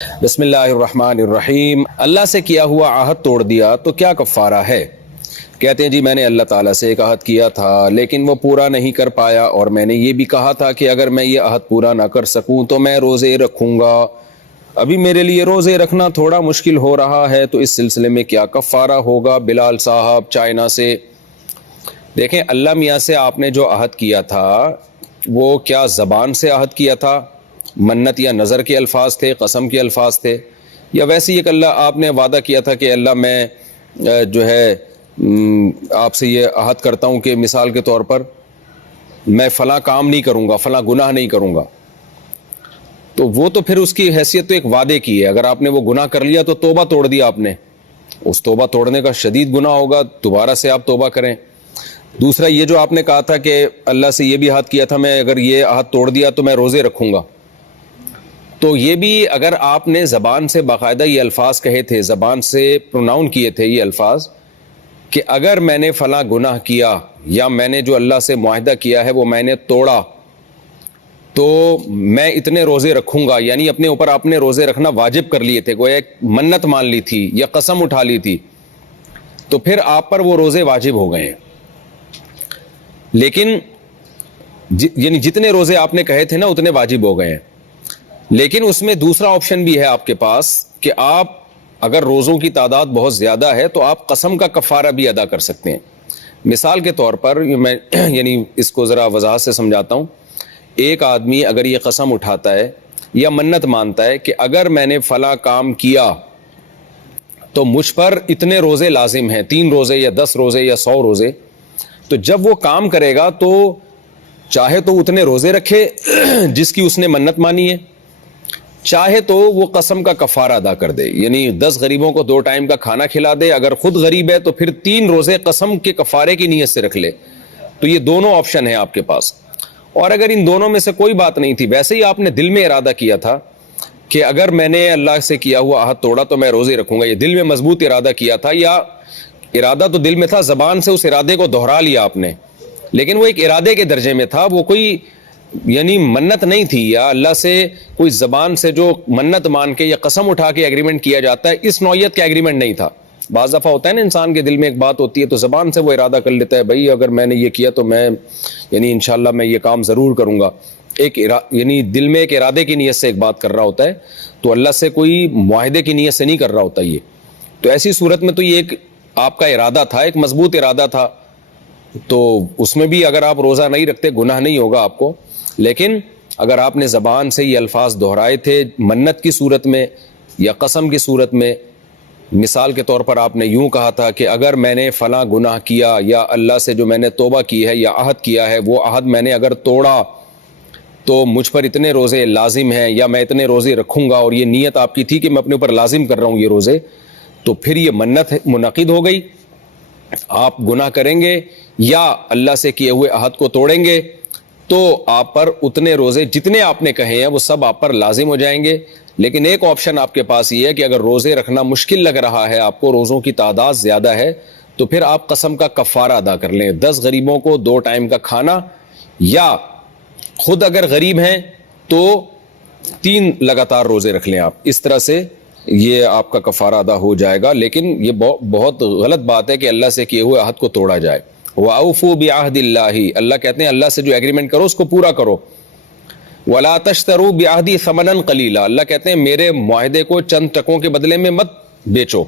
بسم اللہ الرحمن الرحیم۔ اللہ سے کیا ہوا عہد توڑ دیا تو کیا کفارہ ہے؟ کہتے ہیں جی میں نے اللہ تعالیٰ سے ایک عہد کیا تھا لیکن وہ پورا نہیں کر پایا، اور میں نے یہ بھی کہا تھا کہ اگر میں یہ عہد پورا نہ کر سکوں تو میں روزے رکھوں گا۔ ابھی میرے لیے روزے رکھنا تھوڑا مشکل ہو رہا ہے، تو اس سلسلے میں کیا کفارہ ہوگا؟ بلال صاحب چائنا سے۔ دیکھیں، اللہ میاں سے آپ نے جو عہد کیا تھا وہ کیا زبان سے عہد کیا تھا؟ منت یا نظر کے الفاظ تھے، قسم کے الفاظ تھے، یا ویسے ہی ایک اللہ آپ نے وعدہ کیا تھا کہ اللہ میں جو ہے آپ سے یہ عہد کرتا ہوں کہ مثال کے طور پر میں فلاں کام نہیں کروں گا، فلاں گناہ نہیں کروں گا، تو وہ تو پھر اس کی حیثیت تو ایک وعدے کی ہے۔ اگر آپ نے وہ گناہ کر لیا تو توبہ توڑ دیا آپ نے، اس توبہ توڑنے کا شدید گناہ ہوگا، دوبارہ سے آپ توبہ کریں۔ دوسرا یہ جو آپ نے کہا تھا کہ اللہ سے یہ بھی عہد کیا تھا میں اگر یہ عہد توڑ دیا تو میں روزے رکھوں گا، تو یہ بھی اگر آپ نے زبان سے باقاعدہ یہ الفاظ کہے تھے، زبان سے پروناؤن کیے تھے یہ الفاظ کہ اگر میں نے فلاں گناہ کیا یا میں نے جو اللہ سے معاہدہ کیا ہے وہ میں نے توڑا تو میں اتنے روزے رکھوں گا، یعنی اپنے اوپر آپ نے روزے رکھنا واجب کر لیے تھے، گویا ایک منت مان لی تھی یا قسم اٹھا لی تھی، تو پھر آپ پر وہ روزے واجب ہو گئے ہیں۔ لیکن یعنی جتنے روزے آپ نے کہے تھے نا اتنے واجب ہو گئے ہیں، لیکن اس میں دوسرا آپشن بھی ہے آپ کے پاس کہ آپ اگر روزوں کی تعداد بہت زیادہ ہے تو آپ قسم کا کفارہ بھی ادا کر سکتے ہیں۔ مثال کے طور پر میں یعنی اس کو ذرا وضاحت سے سمجھاتا ہوں۔ ایک آدمی اگر یہ قسم اٹھاتا ہے یا منت مانتا ہے کہ اگر میں نے فلاں کام کیا تو مجھ پر اتنے روزے لازم ہیں، 3 روزے یا 10 روزے یا 100 روزے، تو جب وہ کام کرے گا تو چاہے تو اتنے روزے رکھے جس کی اس نے منت مانی ہے، چاہے تو وہ قسم کا کفارہ ادا کر دے، یعنی 10 غریبوں کو 2 ٹائم کا کھانا کھلا دے، اگر خود غریب ہے تو پھر 3 روزے قسم کے کفارے کی نیت سے رکھ لے۔ تو یہ دونوں آپشن ہیں آپ کے پاس، اور اگر ان دونوں میں سے کوئی بات نہیں تھی، ویسے ہی آپ نے دل میں ارادہ کیا تھا کہ اگر میں نے اللہ سے کیا ہوا عہد توڑا تو میں روزے رکھوں گا، یہ دل میں مضبوط ارادہ کیا تھا، یا ارادہ تو دل میں تھا، زبان سے اس ارادے کو دہرا لیا آپ نے، لیکن وہ ایک ارادے کے درجے میں تھا، وہ کوئی یعنی منت نہیں تھی، یا اللہ سے کوئی زبان سے جو منت مان کے یا قسم اٹھا کے ایگریمنٹ کیا جاتا ہے اس نوعیت کا ایگریمنٹ نہیں تھا۔ بعض دفعہ ہوتا ہے نا انسان کے دل میں ایک بات ہوتی ہے تو زبان سے وہ ارادہ کر لیتا ہے بھائی اگر میں نے یہ کیا تو میں یعنی انشاءاللہ میں یہ کام ضرور کروں گا، یعنی دل میں ایک ارادے کی نیت سے ایک بات کر رہا ہوتا ہے، تو اللہ سے کوئی معاہدے کی نیت سے نہیں کر رہا ہوتا یہ۔ تو ایسی صورت میں تو یہ ایک آپ کا ارادہ تھا، ایک مضبوط ارادہ تھا، تو اس میں بھی اگر آپ روزہ نہیں رکھتے گناہ نہیں ہوگا آپ کو، لیکن اگر آپ نے زبان سے یہ الفاظ دہرائے تھے منت کی صورت میں یا قسم کی صورت میں، مثال کے طور پر آپ نے یوں کہا تھا کہ اگر میں نے فلاں گناہ کیا یا اللہ سے جو میں نے توبہ کی ہے یا عہد کیا ہے وہ عہد میں نے اگر توڑا تو مجھ پر اتنے روزے لازم ہیں یا میں اتنے روزے رکھوں گا، اور یہ نیت آپ کی تھی کہ میں اپنے اوپر لازم کر رہا ہوں یہ روزے، تو پھر یہ منت منعقد ہو گئی، آپ گناہ کریں گے یا اللہ سے کیے ہوئے عہد کو توڑیں گے تو آپ پر اتنے روزے جتنے آپ نے کہے ہیں وہ سب آپ پر لازم ہو جائیں گے۔ لیکن ایک آپشن آپ کے پاس یہ ہے کہ اگر روزے رکھنا مشکل لگ رہا ہے آپ کو، روزوں کی تعداد زیادہ ہے، تو پھر آپ قسم کا کفارہ ادا کر لیں، 10 غریبوں کو 2 ٹائم کا کھانا، یا خود اگر غریب ہیں تو 3 لگاتار روزے رکھ لیں آپ، اس طرح سے یہ آپ کا کفارہ ادا ہو جائے گا۔ لیکن یہ بہت غلط بات ہے کہ اللہ سے کیے ہوئے عہد کو توڑا جائے۔ وَأَوْفُوا بِعَهْدِ اللَّهِ، اللہ کہتے ہیں اللہ سے جو ایگریمنٹ کرو اس کو پورا کرو۔ وَلَا تَشْتَرُوا بِعَهْدِي ثَمَنًا قَلِيلًا، اللہ کہتے ہیں میرے معاہدے کو چند ٹکوں کے بدلے میں مت بیچو۔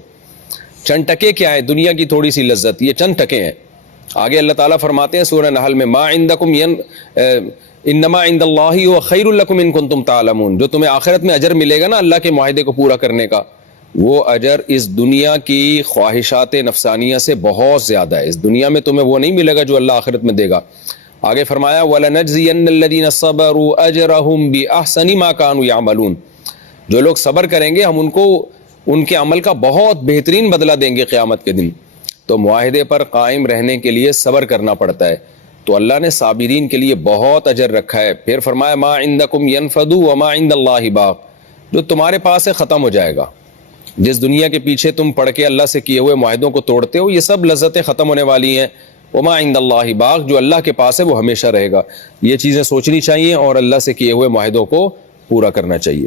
چند ٹکے کیا ہے؟ دنیا کی تھوڑی سی لذت، یہ چند ٹکے ہیں۔ آگے اللہ تعالیٰ فرماتے ہیں سورہ نحل میں مَا عِندَكُمْ انما عند اللہ هو خیر لکم ان کنتم تعلمون، جو تمہیں آخرت میں اجر ملے گا نا اللہ کے معاہدے کو پورا کرنے کا، وہ اجر اس دنیا کی خواہشات نفسانیہ سے بہت زیادہ ہے۔ اس دنیا میں تمہیں وہ نہیں ملے گا جو اللہ آخرت میں دے گا۔ آگے فرمایا وَلَنَجْزِيَنَّ الَّذِينَ صَبَرُوا أَجْرَهُمْ بِأَحْسَنِ مَا كَانُوا يَعْمَلُونَ، جو لوگ صبر کریں گے ہم ان کو ان کے عمل کا بہت بہترین بدلہ دیں گے قیامت کے دن۔ تو معاہدے پر قائم رہنے کے لیے صبر کرنا پڑتا ہے، تو اللہ نے صابرین کے لیے بہت اجر رکھا ہے۔ پھر فرمایا ما عندکم ینفد وما عند اللہ باق، جو تمہارے پاس ہے ختم ہو جائے گا، جس دنیا کے پیچھے تم پڑھ کے اللہ سے کیے ہوئے معاہدوں کو توڑتے ہو یہ سب لذتیں ختم ہونے والی ہیں۔ وما عند اللہ باق، جو اللہ کے پاس ہے وہ ہمیشہ رہے گا۔ یہ چیزیں سوچنی چاہیے اور اللہ سے کیے ہوئے معاہدوں کو پورا کرنا چاہیے۔